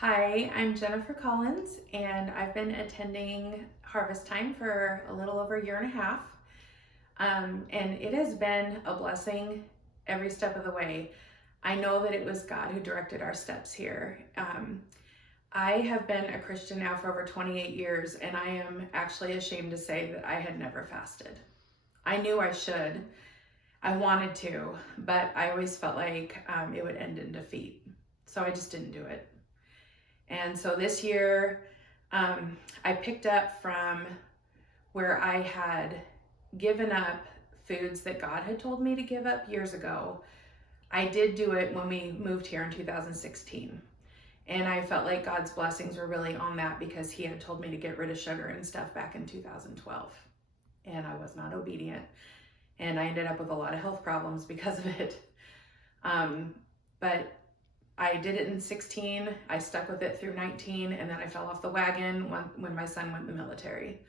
Hi, I'm Jennifer Collins, and I've been attending Harvest Time for a little over a year and a half. And it has been a blessing every step of the way. I know that it was God who directed our steps here. I have been a Christian now for over 28 years, and I am actually ashamed to say that I had never fasted. I knew I should, I wanted to, but I always felt like it would end in defeat. So I just didn't do it. And so this year, I picked up from where I had given up foods that God had told me to give up years ago. I did do it when we moved here in 2016. And I felt like God's blessings were really on that because He had told me to get rid of sugar and stuff back in 2012. And I was not obedient. And I ended up with a lot of health problems because of it. But I did it in 16, I stuck with it through 19, and then I fell off the wagon when my son went in the military.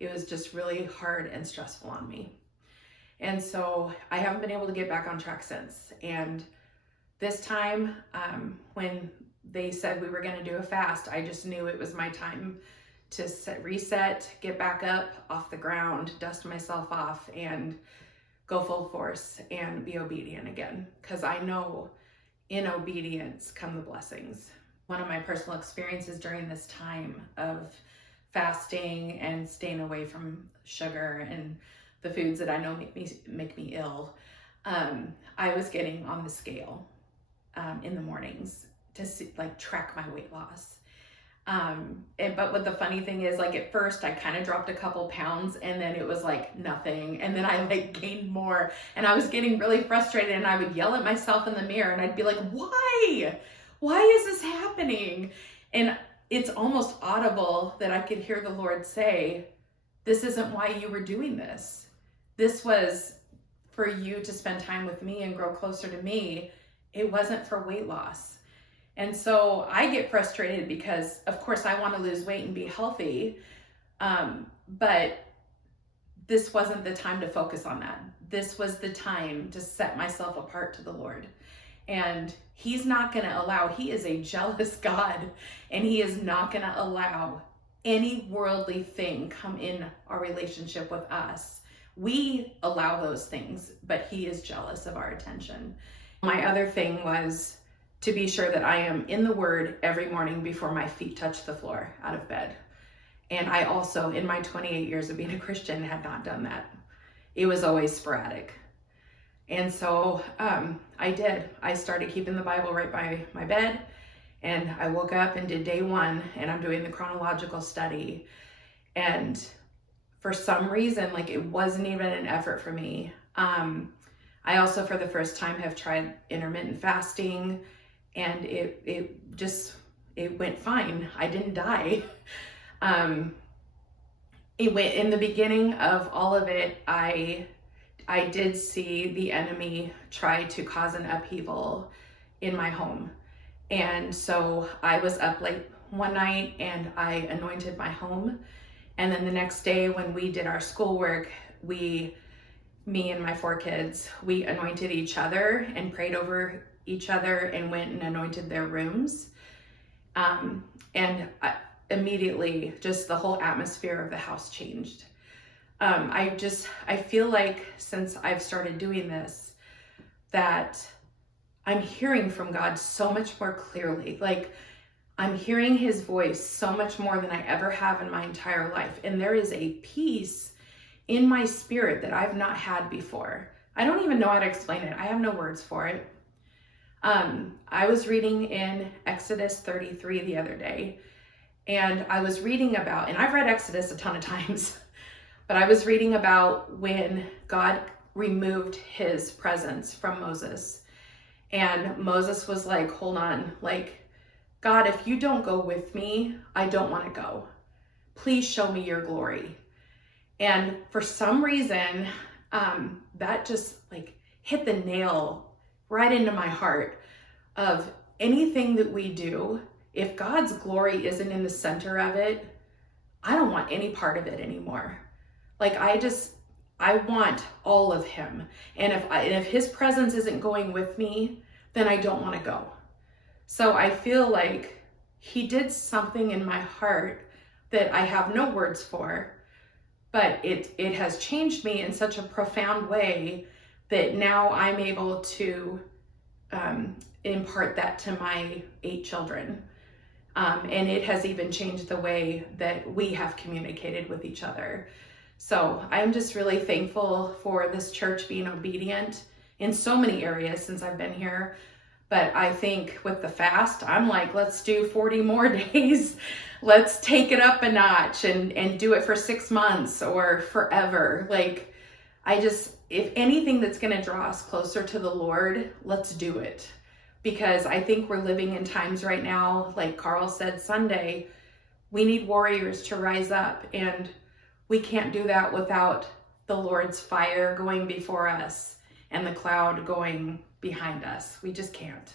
It was just really hard and stressful on me. And so I haven't been able to get back on track since. And this time, when they said we were gonna do a fast, I just knew it was my time to reset, get back up off the ground, dust myself off, and go full force and be obedient again. Because I know in obedience come the blessings. One of my personal experiences during this time of fasting and staying away from sugar and the foods that I know make me ill, I was getting on the scale in the mornings to track my weight loss. But what the funny thing is, at first I kind of dropped a couple pounds and then it was nothing. And then I gained more and I was getting really frustrated and I would yell at myself in the mirror and I'd be like, why is this happening? And it's almost audible that I could hear the Lord say, this isn't why you were doing this. This was for you to spend time with me and grow closer to me. It wasn't for weight loss. And so I get frustrated because, of course, I want to lose weight and be healthy, but this wasn't the time to focus on that. This was the time to set myself apart to the Lord. And He's not going to allow, He is a jealous God, and He is not going to allow any worldly thing come in our relationship with us. We allow those things, but He is jealous of our attention. My other thing was to be sure that I am in the Word every morning before my feet touch the floor out of bed. And I also, in my 28 years of being a Christian, had not done that. It was always sporadic. And so I did. I started keeping the Bible right by my bed, and I woke up and did day 1, and I'm doing the chronological study. And for some reason, it wasn't even an effort for me. I also, for the first time, have tried intermittent fasting, and it went fine. I didn't die. It went in the beginning of all of it. I did see the enemy try to cause an upheaval in my home. And so I was up late one night and I anointed my home. And then the next day when we did our schoolwork, me and my 4 kids, we anointed each other and prayed over each other and went and anointed their rooms. Immediately, just the whole atmosphere of the house changed. I feel like since I've started doing this, that I'm hearing from God so much more clearly. I'm hearing His voice so much more than I ever have in my entire life. And there is a peace in my spirit that I've not had before. I don't even know how to explain it. I have no words for it. I was reading in Exodus 33 the other day, and I was reading about, and I've read Exodus a ton of times, but I was reading about when God removed His presence from Moses. And Moses was like, hold on, God, if you don't go with me, I don't want to go. Please show me your glory. And for some reason, that just hit the nail right into my heart of anything that we do. If God's glory isn't in the center of it, I don't want any part of it anymore. I want all of Him. And if His presence isn't going with me, then I don't want to go. So I feel like he did something in my heart that I have no words for, but it has changed me in such a profound way that now I'm able to impart that to my 8 children. And it has even changed the way that we have communicated with each other. So I'm just really thankful for this church being obedient in so many areas since I've been here. But I think with the fast, I'm like, let's do 40 more days. Let's take it up a notch and do it for 6 months or forever. Like, if anything that's going to draw us closer to the Lord, let's do it. Because I think we're living in times right now, like Carl said Sunday, we need warriors to rise up, and we can't do that without the Lord's fire going before us and the cloud going behind us. We just can't.